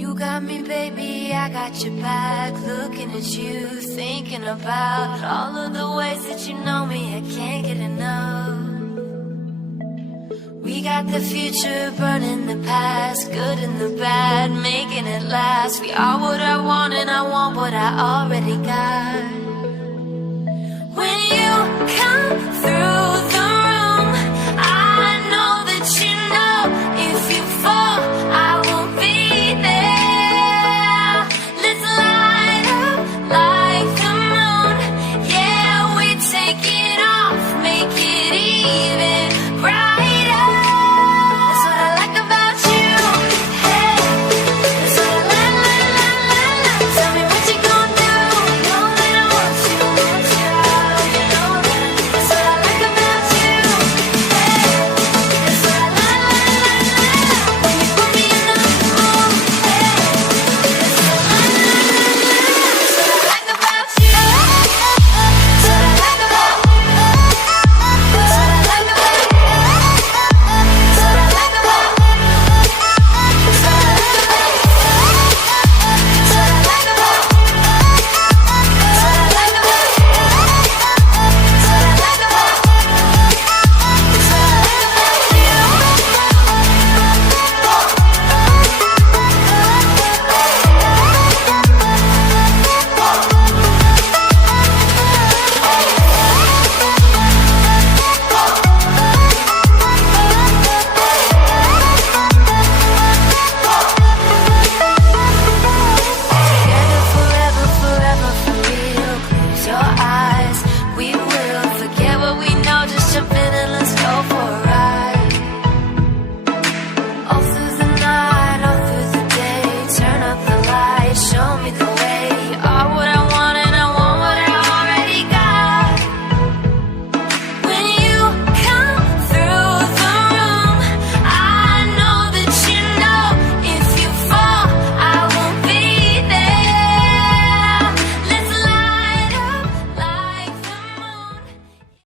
You got me, baby, I got your back. Looking at you, thinking about all of the ways that you know me, I can't get enough. We got the future, burning the past, good and the bad, making it last. We are what I want and I want what I already got. When you come through